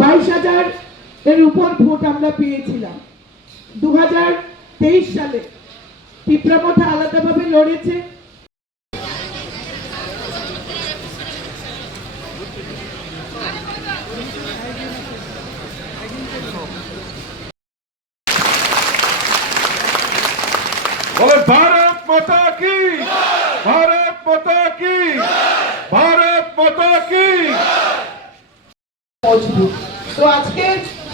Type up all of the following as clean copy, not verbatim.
22,000 এর উপর ভোট আমরা পেয়েছিলাম। 2023 সালে পিঁপড়ামথা আলাদাভাবে লড়েছে। বলে ভারত মাতা কি, ভারত মাতা কি, ভারত মাতা কি। মজবুত। তো আজকে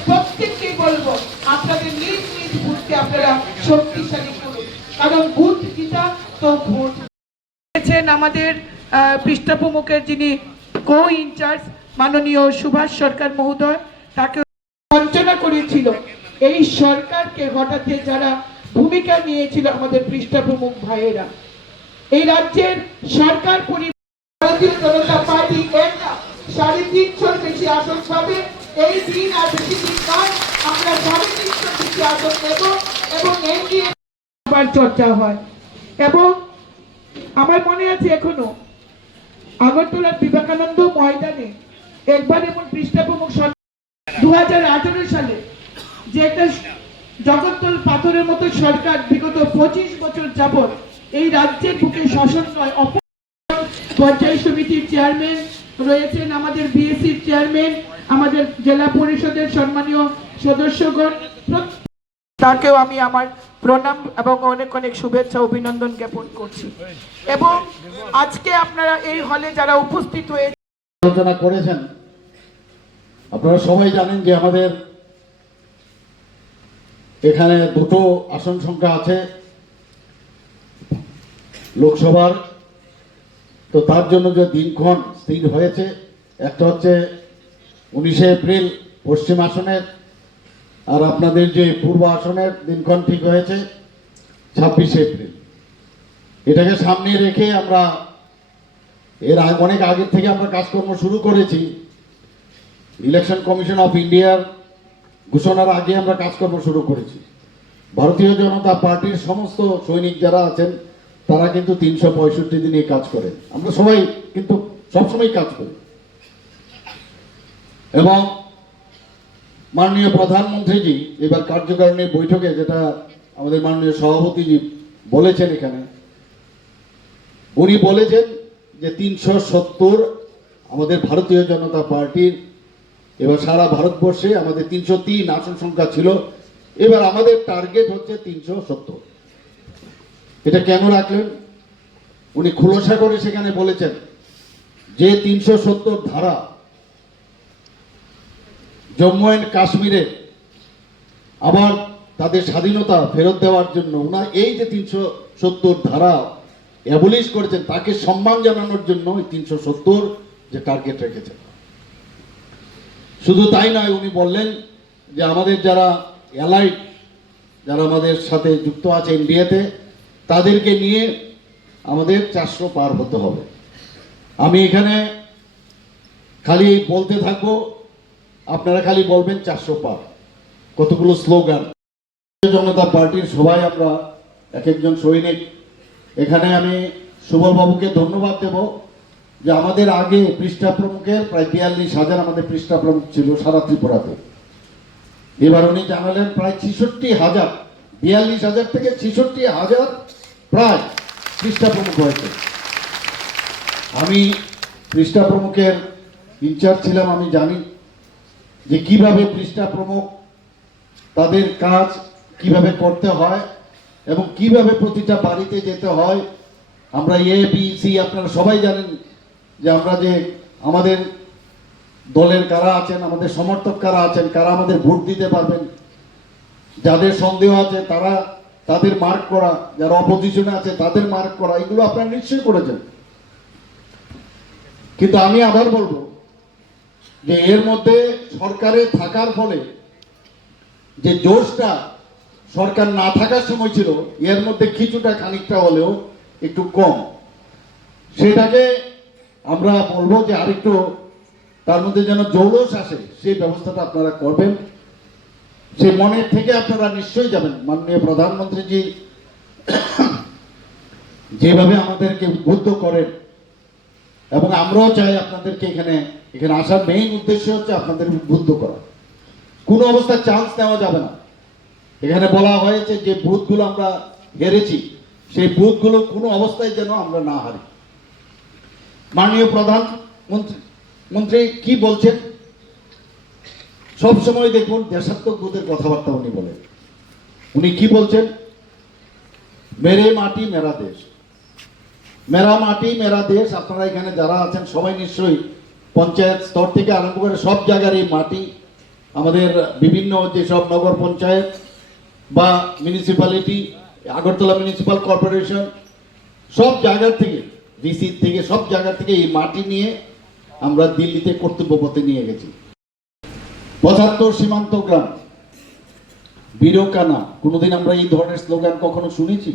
প্রত্যেককে বলবো আপনাদের নিজ নিজ বুথকে আপনারা শক্তিশালী করুন, কারণ বুথ জিতা তো ভোট। আমাদের পৃষ্ঠা প্রমুখের যিনি কো ইনচার্জ মাননীয় সুভাষ সরকার মহোদয়, তাকে বঞ্চনা করেছিল এই সরকারকে হঠাতে যারা ভূমিকা নিয়েছিল আমাদের পৃষ্ঠা প্রমুখ ভাইয়েরা। এই রাজ্যের সরকার ভারতীয় জনতা পার্টি একা 350 বেশি আসন পাবে। এই দিন আর বেশি দিন নয়, আমরা 350 বেশি আসন নেব এবং এই নিয়ে আবার চর্চা হয়। এবং আমার মনে আছে এখনো আগরতলার বিবেকানন্দ ময়দানে একবার এমন পৃষ্ঠা প্রমুখ 2018 সালে যে একটা জগদ্দল পাথরের মতো সরকার বিগত 25 বছর যাবৎ এই রাজ্যের বুকে শাসন নয়, পঞ্চায়েত সমিতির চেয়ারম্যান রয়েছেন, আমাদের বিএসসির চেয়ারম্যান, আমাদের জেলা পরিষদের সম্মানীয় সদস্যগণ, তাকেও আমি আমার প্রণাম এবং অনেক অনেক শুভেচ্ছা অভিনন্দন জ্ঞাপন করছি। এবং আজকে আপনারা এই হলে যারা উপস্থিত হয়ে আলোচনা করেছেন, আপনারা সবাই জানেন যে আমাদের এখানে দুটো আসন সংখ্যা আছে লোকসভার। তো তার জন্য যে দিনক্ষণ স্থির হয়েছে, একটা হচ্ছে 19শে এপ্রিল পশ্চিম আসনের, আর আপনাদের যে পূর্ব আসনের দিনক্ষণ ঠিক হয়েছে 26শে এপ্রিল। এটাকে সামনে রেখে আমরা এর অনেক আগের থেকে আমরা কাজকর্ম শুরু করেছি। ইলেকশন কমিশন অফ ইন্ডিয়ার ঘোষণার আগে আমরা কাজকর্ম শুরু করেছি। ভারতীয় জনতা পার্টির সমস্ত সৈনিক যারা আছেন তারা কিন্তু 365 দিনই কাজ করেন। আমরা সবাই কিন্তু সবসময় কাজ করি। এবং মাননীয় প্রধানমন্ত্রীজি এবার কার্যকারিণীর বৈঠকে যেটা আমাদের মাননীয় সভাপতিজি বলেছেন, এখানে উনি বলেছেন যে 370 আমাদের ভারতীয় জনতা পার্টির এবার সারা ভারতবর্ষে আমাদের 303 আসন সংখ্যা ছিল, এবার আমাদের টার্গেট হচ্ছে 370। এটা কেন রাখলেন উনি খুলসা করে সেখানে বলেছেন যে 370 ধারা জম্মু অ্যান্ড কাশ্মীরে আবার তাদের স্বাধীনতা ফেরত দেওয়ার জন্য ওনার এই যে 370 ধারা অ্যাবলিশ করেছেন, তাকে সম্মান জানানোর জন্য 370 যে টার্গেট রেখেছেন। শুধু তাই নয়, উনি বললেন যে আমাদের যারা অ্যালাইড, যারা আমাদের সাথে যুক্ত আছে ইন্ডিয়াতে, তাদেরকে নিয়ে আমাদের 400 পার হতে হবে। আমি এখানে খালি বলতে থাকবো, আপনারা খালি বলবেন 400 পার। কতগুলো স্লোগান। জনতা পার্টির সবাই আমরা এক একজন সৈনিক। এখানে আমি সুবল বাবুকে ধন্যবাদ দেব যে আমাদের আগে পৃষ্ঠা প্রমুখের প্রায় 42,000 আমাদের পৃষ্ঠা প্রমুখ ছিল সারা ত্রিপুরাতে। এবার উনি জানালেন প্রায় 66,000, 42,000 থেকে 66,000 প্রায় পৃষ্ঠা প্রমুখ হয়েছে। আমি পৃষ্ঠা প্রমুখের ইনচার্জ ছিলাম, আমি জানি যে কিভাবে পৃষ্ঠা প্রমুখ তাদের কাজ কিভাবে করতে হয় এবং কিভাবে প্রতিটা বাড়িতে যেতে হয়। আমরা ABC আপনারা সবাই জানেন যে আমরা যে আমাদের দলের কারা আছেন, আমাদের সমর্থক কারা আছেন, কারা আমাদের ভোট দিতে পারবেন, যাদের সন্দেহ আছে তারা তাদের মার্ক করা, যারা অপোজিশনে আছে তাদের মার্ক করা, এগুলো আপনারা নিশ্চয়ই করেছেন। কিন্তু আমি আবার বলবো যে এর মধ্যে সরকারে থাকার ফলে যে জোশটা সরকার না থাকার সময় ছিল, এর মধ্যে কিছুটা খানিকটা হলেও একটু কম। সেটাকে আমরা বলবো যে আরেকটু তার মধ্যে যেন জৌলস আসে, সেই ব্যবস্থাটা আপনারা করবেন। সেই মনের থেকে আপনারা নিশ্চয়ই যাবেন। মাননীয় প্রধানমন্ত্রীজি যেভাবে আমাদেরকে উদ্বুদ্ধ করেন এবং আমরাও চাই আপনাদেরকে এখানে আসার মেইন উদ্দেশ্য হচ্ছে আপনাদের উদ্বুদ্ধ করা। কোনো অবস্থায় চান্স নেওয়া যাবে না। এখানে বলা হয়েছে যে বুথগুলো আমরা হেরেছি, সেই বুথগুলো কোনো অবস্থায় যেন আমরা না হারি। মাননীয় প্রধানমন্ত্রী কি বলছেন, সব সময় দেখুন দেশাত্মক বুথের কথাবার্তা উনি বলেন। উনি কি বলছেন, মেরে মাটি মেরা দেশ, মেরা মাটি মেরা দেশ। আপনারা এখানে যারা আছেন সবাই নিশ্চয়ই পঞ্চায়েত স্তর থেকে আরম্ভ করে সব জায়গার এই মাটি, আমাদের বিভিন্ন যেসব নগর পঞ্চায়েত বা মিউনিসিপ্যালিটি, আগরতলা মিউনিসিপ্যাল কর্পোরেশন, সব জায়গার থেকে, ডিসি থেকে, সব জায়গা থেকে এই মাটি নিয়ে আমরা দিল্লিতে কর্তব্য পথে নিয়ে গেছি। ৭৫ সীমান্ত গ্রাম, বীরকানা, কোনোদিন আমরা এই ধরনের স্লোগান কখনো শুনেছি?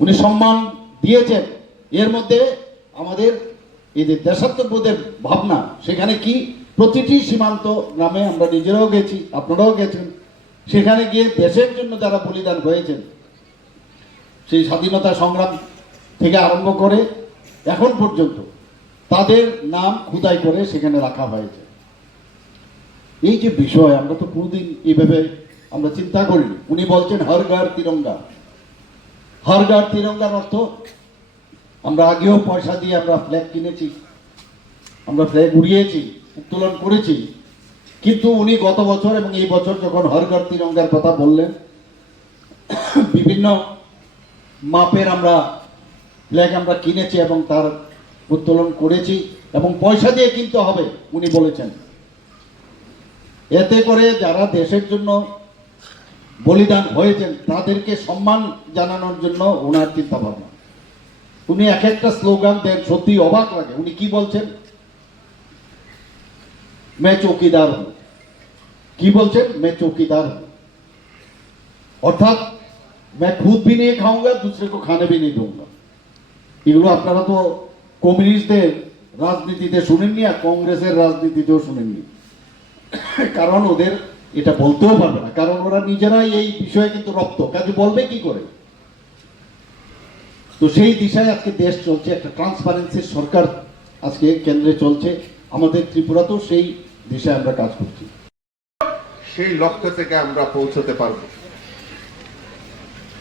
উনি সম্মান দিয়েছেন। এর মধ্যে আমাদের এই যে দেশাত্মবোধের ভাবনা, সেখানে কি প্রতিটি সীমান্ত গ্রামে আমরা নিজেরাও গেছি, আপনারাও গেছেন, সেখানে গিয়ে দেশের জন্য যারা বলিদান হয়েছেন, সেই স্বাধীনতা সংগ্রাম থেকে আরম্ভ করে এখন পর্যন্ত তাদের নাম খোদাই করে সেখানে রাখা হয়েছে। এই যে বিষয়, আমরা তো কোনোদিন এইভাবে আমরা চিন্তা করিনি। উনি বলছেন হর ঘর তিরঙ্গা। হর ঘর তিরঙ্গার অর্থ, আমরা আগেও পয়সা দিয়ে আমরা ফ্ল্যাগ কিনেছি, আমরা ফ্ল্যাগ উড়িয়েছি, উত্তোলন করেছি, কিন্তু উনি গত বছর এবং এই বছর যখন হর ঘর তিরঙ্গার কথা বললেন, বিভিন্ন মাপের আমরা ফ্ল্যাগ আমরা কিনেছি এবং তার উত্তোলন করেছি এবং পয়সা দিয়ে কিনতে হবে উনি বলেছেন। এতে করে যারা দেশের জন্য বলিদান হয়েছেন তাদেরকে সম্মান জানানোর জন্য ওনার চিন্তা ভাবনা। উনি এক একটা স্লোগান দেন, সত্যি অবাক লাগে। উনি কি বলছেন, মে চৌকিদার হু। কি বলছেন, মে চৌকিদার হু, অর্থাৎ मैं खुद भी नहीं खाऊंगा, दूसरे को खाने भी नहीं दूंगा। এগুলো আপনারা তো কমিউনিস্টদের রাজনীতিতে শুনেননি, আর কংগ্রেসের রাজনীতিতেও শুনেননি, কারণ ওদের এটা বলতেও পারবে না, কারণ ওরা নিজেরাই এই বিষয়ে কিন্তু রপ্ত, কাজে বলবে কি করে। তো সেই দিশায় আজকে দেশ চলছে, একটা ট্রান্সপারেন্সির সরকার আজকে কেন্দ্রে চলছে, আমাদের ত্রিপুরাতেও সেই দিশায় আমরা কাজ করছি। সেই লক্ষ্য থেকে আমরা পৌঁছতে পারব।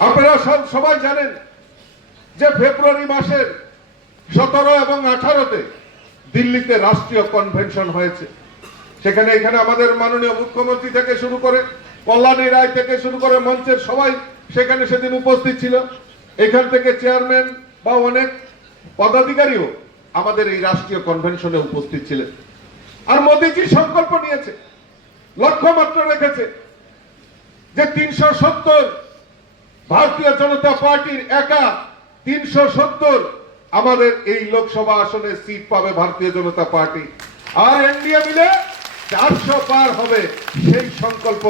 আপনারা সবাই জানেন যে ফেব্রুয়ারি মাসের 17 এবং 18-তে দিল্লিতে রাষ্ট্রীয় কনভেনশন হয়েছে। সেখানে আমাদের মাননীয় মুখ্যমন্ত্রী থেকে শুরু করে কল্যাণী রায় থেকে শুরু করে মঞ্চের সবাই সেখানে সেদিন উপস্থিত ছিল। এখান থেকে চেয়ারম্যান বা অনেক পদাধিকারীও আমাদের এই রাষ্ট্রীয় কনভেনশনে উপস্থিত ছিলেন। আর মোদিজি সংকল্প নিয়েছে, লক্ষ্যমাত্রা রেখেছে যে 370 ভারতীয় জনতা পার্টির একা 370 আমাদের এই লোকসভা আসনে সিট পাবে ভারতীয় জনতা পার্টি, আর এনডিএ মিলে 400 পার হবে। সেই সংকল্প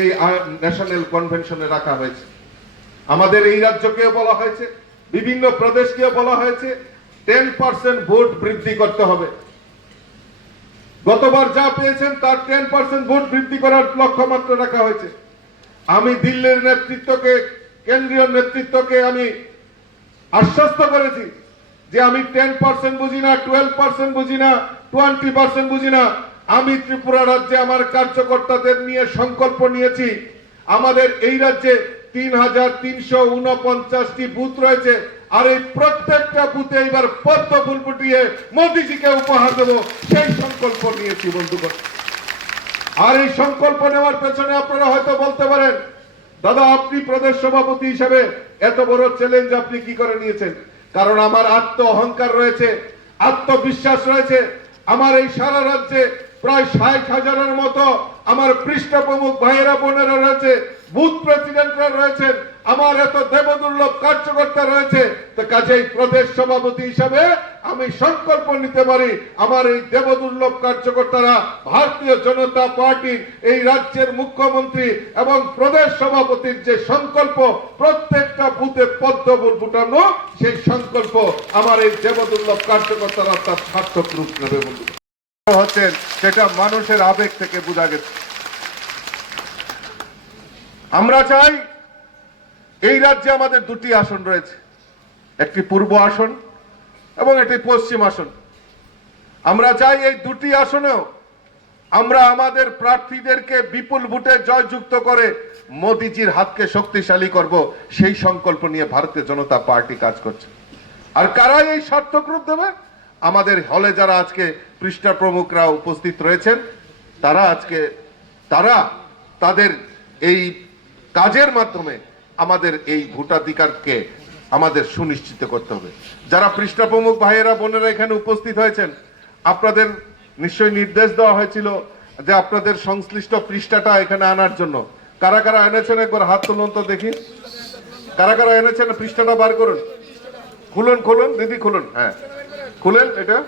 এই ন্যাশনাল কনভেনশনে রাখা হয়েছে। আমাদের এই রাজ্যকেও বলা হয়েছে, বিভিন্ন প্রদেশকেও বলা হয়েছে 10% ভোট বৃদ্ধি করতে হবে। গতবার যা পেয়েছেন তার 10% ভোট বৃদ্ধি করার লক্ষ্যমাত্রা রাখা হয়েছে। আমি দিল্লির নেতৃত্বকে, কেন্দ্রীয় নেতৃত্বকে আমি আশ্বস্ত করেছি যে আমি 10% বুঝি না, 12% বুঝি না, 20% বুঝি না। আমি ত্রিপুরা রাজ্যে আমার কার্যকর্তাদের নিয়ে সংকল্প নিয়েছি, আমাদের এই রাজ্যে 3349টি বুথ রয়েছে, আর এই প্রত্যেকটা বুথে এবার পদ্ম ফুল ফুটিয়ে মোদিজিকে উপহার দেব, সেই সংকল্প নিয়েছি বন্ধুগণ। আর এই সংকল্প নেওয়ার পেছনে আপনারা হয়তো বলতে পারেন, দাদা আপনি প্রদেশ সভাপতি হিসেবে এত বড় চ্যালেঞ্জ আপনি কি করে নিয়েছেন? কারণ আমার আত্ম অহংকার রয়েছে, আত্মবিশ্বাস রয়েছে। আমার এই সারা রাজ্যে প্রায় 60,000-এর মতো আমার পৃষ্ঠপ্রমুখ ভাইয়েরা বোনেরা রয়েছে, বুথ প্রেসিডেন্টরা রয়েছেন, আমার এত দেবদুর্লভ কার্যকর্তা রয়েছে। তো কাজেই প্রদেশ সভাপতি হিসাবে আমি সংকল্প নিতে পারি, আমার এই দেবদুর্লভ কার্যকর্তারা ভারতীয় জনতা পার্টির এই রাজ্যের মুখ্যমন্ত্রী এবং প্রদেশ সভাপতির যে সংকল্প প্রত্যেকটা বুথে পদ্ম ফুল ফুটানো, সেই সংকল্প আমার এই দেবদুর্লভ কার্যকর্তারা তার সার্থক রূপ নেবে বন্ধু হচ্ছেন, সেটা মানুষের আবেগ থেকে বোঝা গেছে। আমরা চাই এই রাজ্যে আমাদের দুটি আসন রয়েছে, একটি পূর্ব আসন এবং এটি পশ্চিম আসন। আমরা চাই এই দুটি আসনেও আমরা আমাদের প্রার্থীদেরকে বিপুল ভোটে জয়যুক্ত করে মোদিজির হাতকে শক্তিশালী করব, সেই সংকল্প নিয়ে ভারতীয় জনতা পার্টি কাজ করছে। আর কারা এই সার্থক রূপ দেবে? আমাদের হলে যারা আজকে পৃষ্ঠা প্রমুখরা উপস্থিত রয়েছেন, তারা তাদের এই কাজের মাধ্যমে আমাদের এই ভোটাধিকারকে আমাদের সুনিশ্চিত করতে হবে। যারা পৃষ্ঠা প্রমুখ ভাইয়েরা বোনেরা এখানে উপস্থিত হয়েছেন, আপনাদের নিশ্চয়ই নির্দেশ দেওয়া হয়েছিল যে আপনাদের সংশ্লিষ্ট পৃষ্ঠাটা এখানে আনার জন্য। কারা কারা এনেছেন একবার হাত তুলুন তো দেখি। কারা কারা এনেছেন? পৃষ্ঠাটা বার করুন, খুলুন দিদি, খুলুন। হ্যাঁ, খুলেন এটা।